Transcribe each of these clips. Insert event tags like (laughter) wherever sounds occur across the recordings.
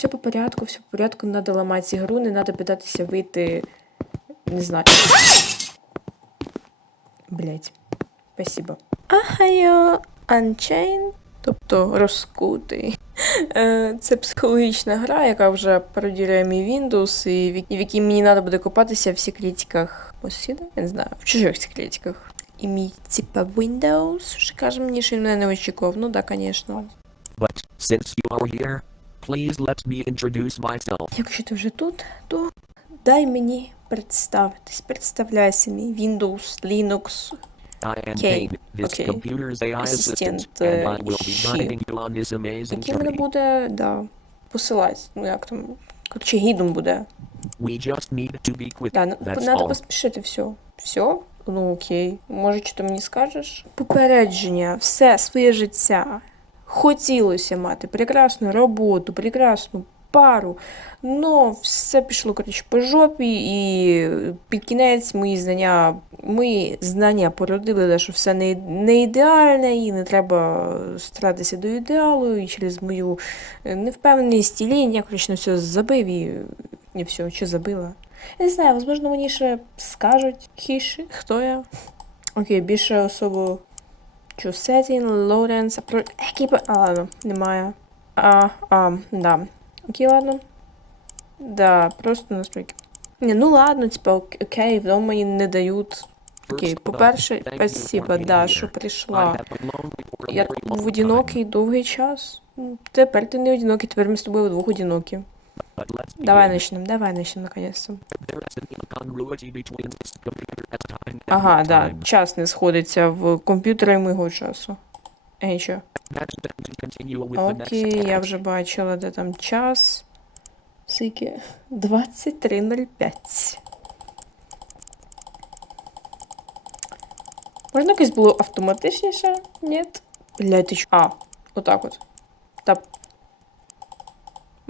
все по порядку, все по порядку, не треба ламати ігру, не треба питатися вийти. Не знаю. Блять. Спасибо. Ахайо Unchained, тобто розкутий. Е, Це психологічна гра, яка вже пародірує мій Windows, і в якій мені треба буде копатися в секретиках сусіда. Я не знаю, в чужих секретиках. І мій типа Windows, що каже мені, що він мене не очікував. Ну да, звісно. But since you are here, please let me introduce myself. Якщо ти вже тут, то дай мені представитись. Представляйся мій Windows, Linux. I am Okay, Kane, this okay. computer's AI assistant, Assistant, and I will be guiding you on this amazing Який мене буде, да, посилати. Ну як там. Коротше, гідом буде. We just need to be quick. Да, That's надо all. поспішити все. Все? Ну окей. Може, що ти мені скажеш? Попередження, все своє життя. Хотілося мати прекрасну роботу, прекрасну пару. Но все пішло коротше, по жопі, і під кінець мої знання, мої знання породили, що все не, не ідеальне, і не треба старатися до ідеалу, і через мою е, невпевненість і лінь я коротше, все забив і, і все, що забила. Я не знаю, можливо, мені ще скажуть хіші, хто я. Окей, більше особо. Що сетін, Лоренс. Який. А, ладно, немає. А, а, да. Окей, ладно. Да, просто настройки. Не, ну ладно, типа, ок- окей, вдома мені не дають. Окей, по-перше, спасибо, да, що прийшла. Я був одинокий довгий час. Тепер ти не одинокий, тепер ми з тобою вдвох одинокі. Давай начнем, давай начнем наконец-то. Ага, да, час не сходиться в комп'ютера і мого часу. The next Окей, я вже бачила, де там час. Скільки? 23.05. Можна якось було автоматичніше? Ні. Блядь, ти чо? А, отак от. Та.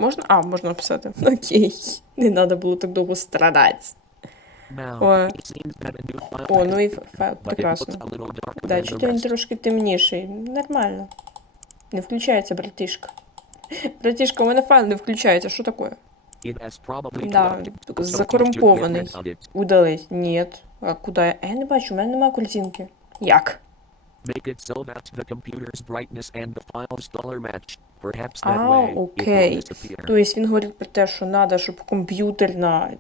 Можна? А, можна написати. (laughs) Окей. Не треба було так довго страдати. О, ну і файл, прекрасно. Да, чуть він трошки темніший. Нормально. Не включається, братишка. Братишка, у мене файл не включається. Що таке? Да, закорумпований. Удалить. Ні. А куди я? А Я не бачу, у мене немає картинки. Як? Make it so that the computer's brightness and the file's color match. Perhaps that А, way it will окей. disappear. Тобто він говорить про те, що треба, щоб комп'ютерна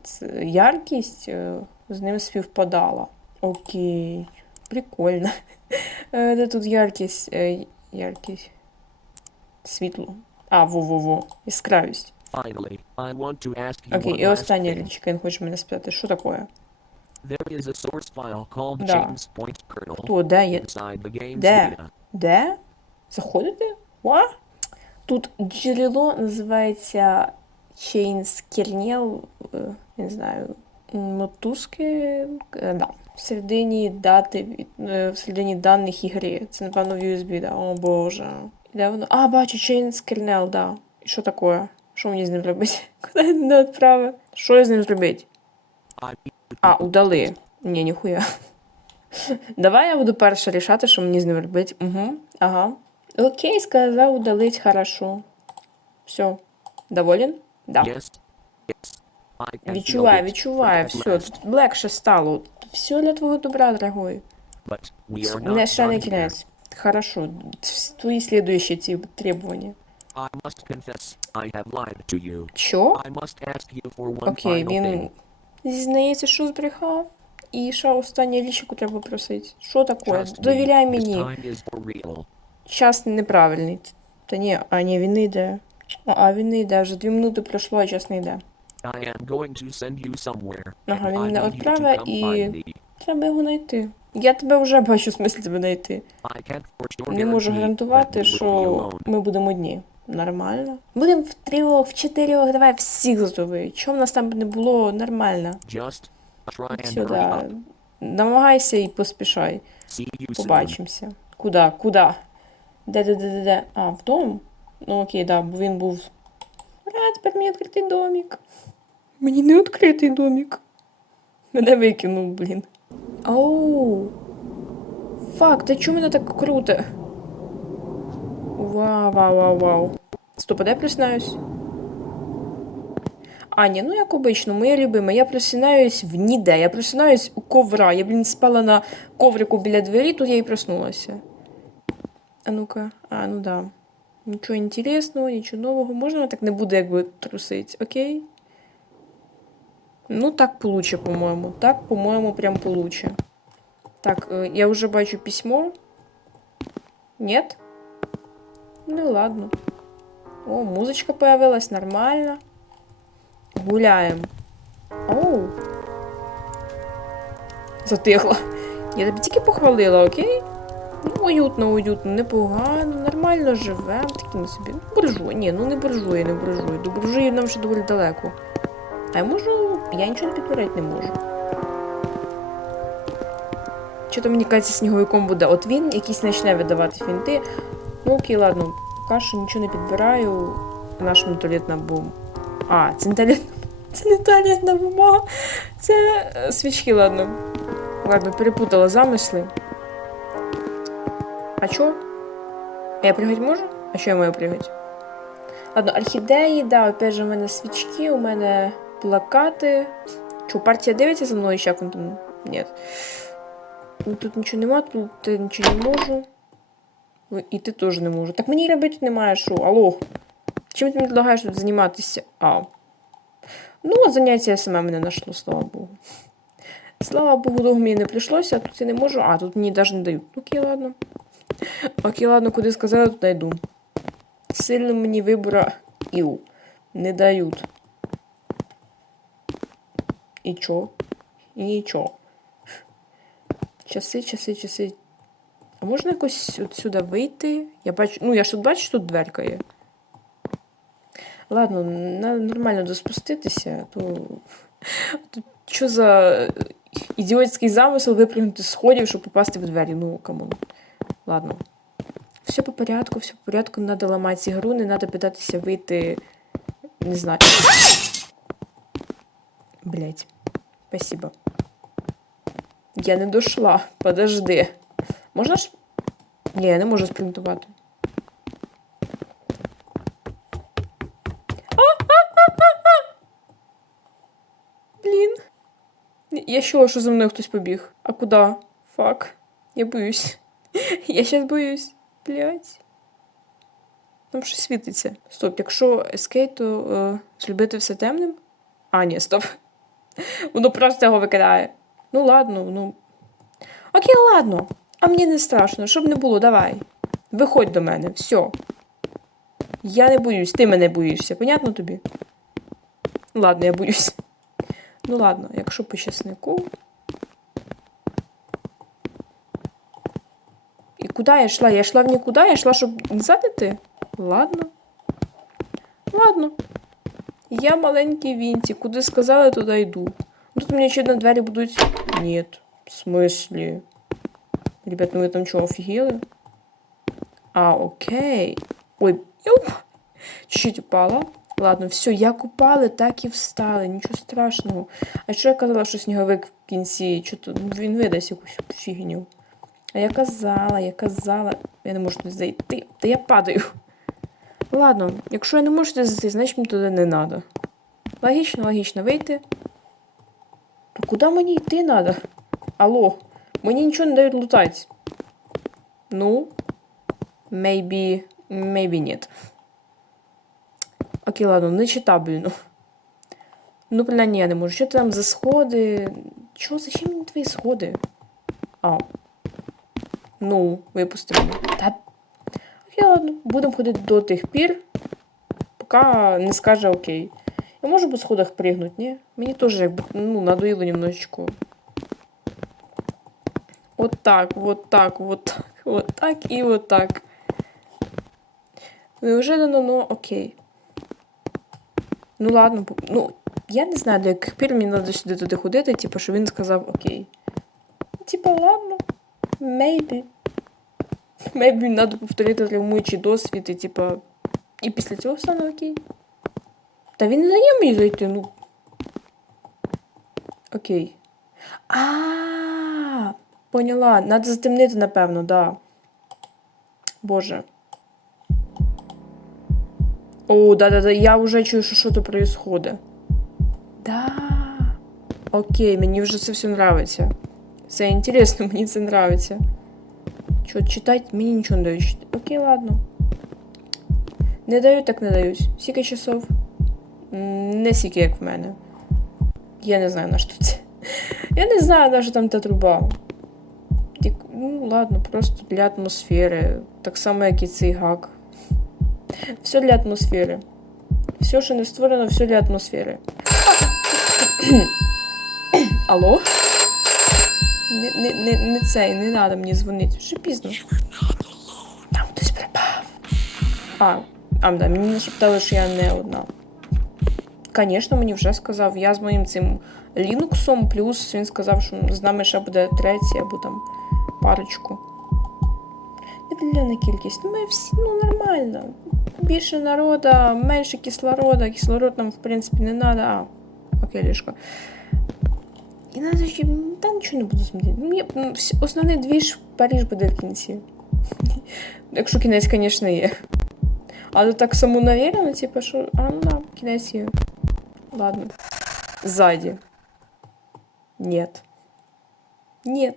яркість е, з ним співпадала. Окей. Прикольно. (laughs) Е, Де тут яркість? Е, Яркість. Світло. А, во-во-во. Яскравість. Finally, I want to ask you Окей, і thing. річка, він хоче мене спитати. Що таке? There is a source file called Да. James Point Kernel То, де є? inside the game's Де? data. Де? Заходите? What? Тут джерело називається Chains Kernel, е, не знаю, мотузки, е, да. В середині дати, від- е, в даних ігри. Це, напевно, в USB, да. О боже. Де воно? А, бачу, Chains Kernel, да. І що таке? Що мені з ним робити? (laughs) Куди мене відправив? Що я з ним зробити? А, удали. Ні, ніхуя. Давай я буду перша рішати, що мені з ним робити. Угу. Ага. Окей, сказав удалить, хорошо. Все. Доволен? Да. yes, yes. Відчуваю, відчуваю. Все, тут легше стало. Все для твого добра, дорогой. Не ще не кінець. Хорошо. Твої слідуючі ці требування. I must confess, I have lied to you. Що? I must ask you for one Окей, thing. він зізнається, що збрехав. І ще останнє річ, яку треба просити. Що таке? Довіряй мені. Час неправильний. Та ні, а ні, він не йде. А, а він не йде, вже дві минути пройшло, а час не йде. Ага, він мене відправив і- Треба його знайти. Я тебе вже бачу, в смислі тебе знайти. Не можу гарантувати, що ми будемо одні. Нормально. Будемо в трьох, в чотирьох, давай всіх зловий. Чого в нас там не було нормально? Just try and Все, hurry да. up. Намагайся і поспішай. Побачимося. Куда? Куда? Де, де, де, де, де? А, в дом? Ну окей, да, бо він був. А, тепер мені відкритий домик. Мені не відкритий домик. Мене викинув, блін. Оу. Фак, та чому мене так круто? Вау, вау, вау, вау. Стоп, а де я приснаюсь? А, ні, ну як обично, моя любима, я просинаюсь в ніде, я просинаюсь у ковра. Я, блін, спала на коврику біля двері, тут я і проснулася. А ну-ка, а, ну да. Нічого інтересного, нічого нового. Можна так не буде, якби трусить, окей? Ну, так получше, по-моєму. Так, по-моєму, прям получше. Так, е, я вже бачу письмо. Нет? Ну ладно. О, музичка появилась, нормально. Гуляємо. Оу. Затихла. Я тебе тільки похвалила, окей? Ну, уютно, уютно, непогано, нормально живем, такими собі. Ну, буржуй. Ні, ну не буржуї, не буржуї. До буржуїв нам ще доволі далеко. А я можу. Я нічого не підтворити не можу. Що то мені кажеться, сніговиком буде? От він якийсь почне видавати фінти. Ну окей, ладно, поки що нічого не підбираю. Нашому туалетна бум. А, це не туалетна. Це (laughs) не туалетна бумага. Це е, свічки, ладно. Ладно, перепутала замисли. А чо? Я пригати можу? А що я маю пригати? Ладно, орхідеї, да, опять же, у мене свічки, у мене плакати. Чо, партія дивиться за мною, як він там? Ні. Тут нічого нема, тут нічого не можу. Ну, І ти теж не можу. Так мені робити немає що. Алло. Чим ти мені предлагаєш тут займатися? А. Ну, заняття саме мене знайшло, слава Богу. Слава Богу, довго мені не прийшлося, а тут я не можу. А, тут мені навіть не дають. Окей, ладно. Окей, ладно, куди сказали, туди йду. Сильно мені вибора іу. Не дають. І чо? І нічого. Часи, часи, часи. А можна якось от сюди вийти? Я бачу. Ну, я ж тут бачу, що тут дверка є. Ладно, на, нормально доспуститися, то. (laughs) Що за ідіотський замисел випрыгнути з сходів, щоб попасти в двері? Ну, камон. Ладно. Все по порядку, все по порядку, не треба ламати ігру, не треба питатися вийти. Не знаю. Блять. Спасибо. Я не дошла. Подожди. Можна ж. Ні, я не можу спринтувати. Блін. Я чула, що за мною хтось побіг. А куди? Фак. Я боюсь. (laughs) Я щас боюсь. Блять. Там щось світиться. Стоп, якщо ескейт, то е, зробити все темним? А, ні, стоп. (laughs) Воно просто його викидає. Ну ладно, ну. Окей, ладно. А мені не страшно, щоб не було, давай. Виходь до мене, все. Я не боюсь, ти мене боїшся, понятно тобі? Ладно, я боюсь. Ну ладно, якщо по чеснику. І куди я йшла? Я йшла в нікуди, я йшла, щоб назад іти? Ладно. Ладно. Я маленький Вінті, куди сказали, туди йду. Тут мені ще на двері будуть. Ні. В смислі? Ребят, ну ви там чого, офігели? А, окей. Ой, чуть-чуть упала. Ладно, все, як упали, так і встали, нічого страшного. А що я казала, що сніговик в кінці, що то ну, він видасть якусь фігню. А я казала, я казала. Я не можу туди зайти. Та я падаю. Ладно, якщо я не можу зайти, значить мені туди не треба. Логічно, логічно вийти. То куди мені йти треба? Алло, мені нічого не дають лутати. Ну, maybe, maybe нет. Окей, ладно, нечитабельно. Ну, бля, ні, я не можу. Що там за сходи? Чого, зачем мені твої сходи? А. Ну, випусти мене. Та. Окей, ладно, будемо ходити до тих пір, поки не скаже окей. Я можу по сходах пригнути, ні? Мені теж ну, надоїло немножечко. Вот так, вот так, вот так, вот так і вот так. Неужели, ну, окей. Ну ладно, ну, я не знаю, до яких пір мені треба сюди туди ходити, типу, що він сказав окей. Типа, ладно, maybe. Maybe треба повторити травмуючий досвід і, типа, і після цього стане окей. Та він не дає мені зайти, ну. Окей. А, поняла. Надо затемнити, напевно, да. Боже. О, да-да-да, я вже чую, що що то происходит. Да. Окей, мені вже це все нравиться. Це інтересно, (laughs) мені це нравиться. Що, читати? Мені нічого не дають. читати. Окей, ладно. Не дають, так не дають. Скільки часов? Не стільки, як в мене. Я не знаю, на що це. (laughs) Я не знаю, на що там та труба. Ну, ладно, просто для атмосфери. Так само, як і цей гак. Все для атмосфери. Все, що не створено, все для атмосфери. (coughs) Алло? Не, не, не, не цей, не треба мені дзвонити. Вже пізно. Там хтось припав. А, а, да, мені нашептали, що я не одна. Звісно, мені вже сказав. Я з моїм цим Лінуксом, плюс він сказав, що з нами ще буде третій або там парочку. Неподільна кількість. Ми всі ну, нормально. Більше народа, менше кислорода. Кислород нам, в принципі, не треба. А, окей, ліжко. І ще, та нічого не буду змінити. Ну, ну, Основний двіж Паріж буде в кінці. (laughs) Якщо кінець, звісно, є. Але так самонавірено, типу, що. А, ну да, кінець є. Ладно. Сзади. Нет. Нет.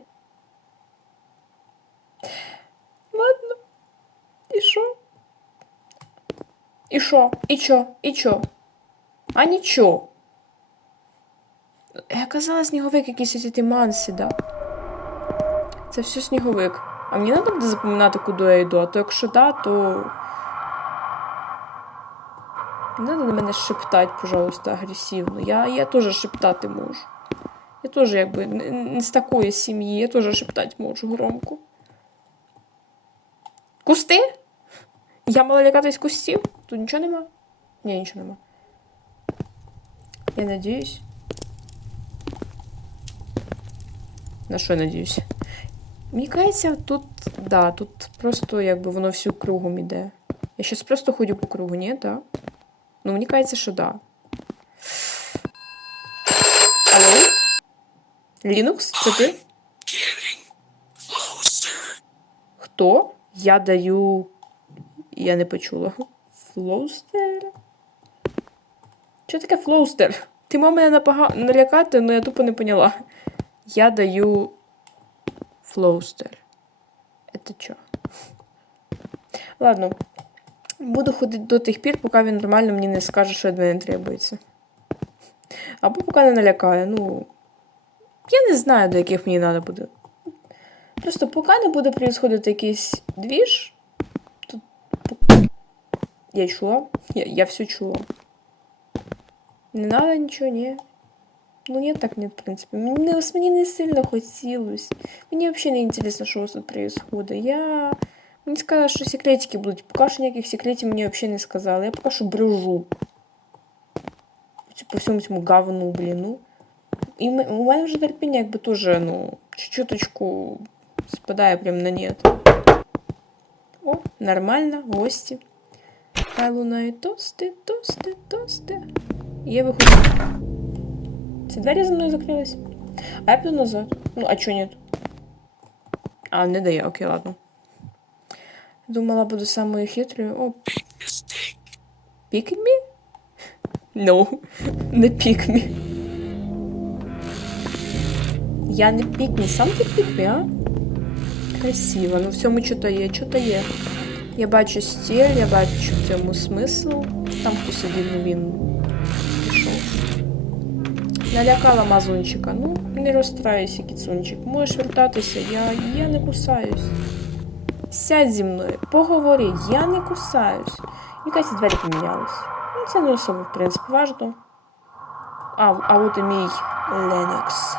Ладно. І що? І що? І чо? І чо? А нічого. Я казала, сніговик якийсь ці манси, да. Це все сніговик. А мені треба буде запам'ятати, куди я йду, а то якщо да, то. Не треба на мене шептати, пожалуйста, агресивно. Я, я теж шептати можу. Я теж якби не з такої сім'ї, я теж шептати можу громко. Кусти? Я мала лякатись кустів? Тут нічого нема? Ні, нічого нема. Я надіюсь. На що я надіюсь? Мені кажеться, тут, да, тут просто якби воно всю кругом іде. Я щас просто ходю по кругу, ні, да? Ну, мені кажеться, що да. Алло? Linux, це ти? Хто? Я даю. Я не почула. Флоустер? Що таке флоустер? Ти мав мене напага... налякати, але я тупо не поняла. Я даю флоустер. Это що? Ладно. Буду ходити до тих пір, поки він нормально мені не скаже, що від мене требується. Або поки не налякає. Ну. Я не знаю, до яких мені треба буде. Просто поки не буде происходити якийсь двіж. Тут... Я чула. Я, я все чула. Не надо нічого, ні. Ну, нет, так нет, в принципе. Мені, мені не сильно хотілось. Мені взагалі не інтересно, що у вас тут происходит. Я... Мені сказали, що секретики будуть. Поки що ніяких секретів мені взагалі не сказали. Я поки що брожу. По всьому цьому говну, блін, ну. М- у мене вже терпіння якби теж, ну, чуть-чуточку спадає прям на нет. О, нормально, гості. Хай лунають тости, тости, тости. Я виходжу. Ці двері за мною закрились. А я піду назад. Ну, а чого нет? А, не дає, окей, ладно. Думала, буду самою хитрою. О, пікмі? No, не пікмі. Я не пікмі, сам ти пікмі, а? Красиво, ну в цьому що-то є, що-то є. Я бачу стиль, я бачу в цьому смисл. Там хто сидів, ну він пішов. Налякала мазунчика. Ну, не розстраюйся, кіцунчик. Можеш вертатися, я, я не кусаюсь. Сядь зі мною, поговори, я не кусаюсь. Якась двері помінялись. Ну, це не особо, в принципі, важно. А, а от і мій Linux.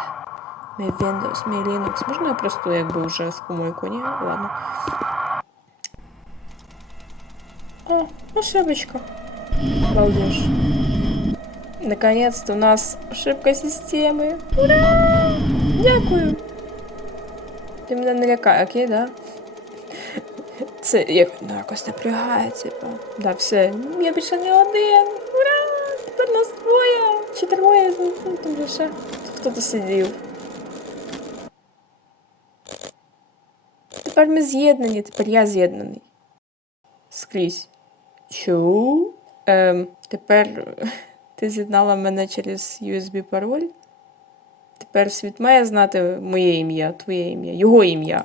Мій Windows, мій Linux. Можна я просто якби вже в помойку, ні? Ладно. О, ошибочка. Балдеж. Наконец-то у нас ошибка системи. Ура! Дякую. Ти мене не лякає, окей, да? Це як ну, якось напрягає, типу. Да, все. Я більше не один. Ура! Тепер нас двоє. Чи троє, ну, там вже ще хто-то сидів. Тепер ми з'єднані, тепер я з'єднаний. Скрізь. Чу? Ем, тепер (laughs) ти з'єднала мене через USB пароль. Тепер світ має знати моє ім'я, твоє ім'я, його ім'я,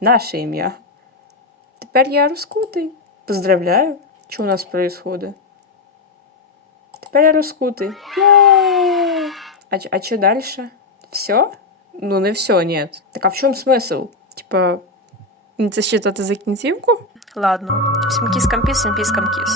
наше ім'я. Тепер я розкутий. Поздравляю, що у нас відбувається. Тепер я розкутий. А, а що далі? Все? Ну, не все, ні. Так а в чому смисл? Типа, це ще за кінцівку? Ладно. Всім кіскам піс, всім піскам кіс.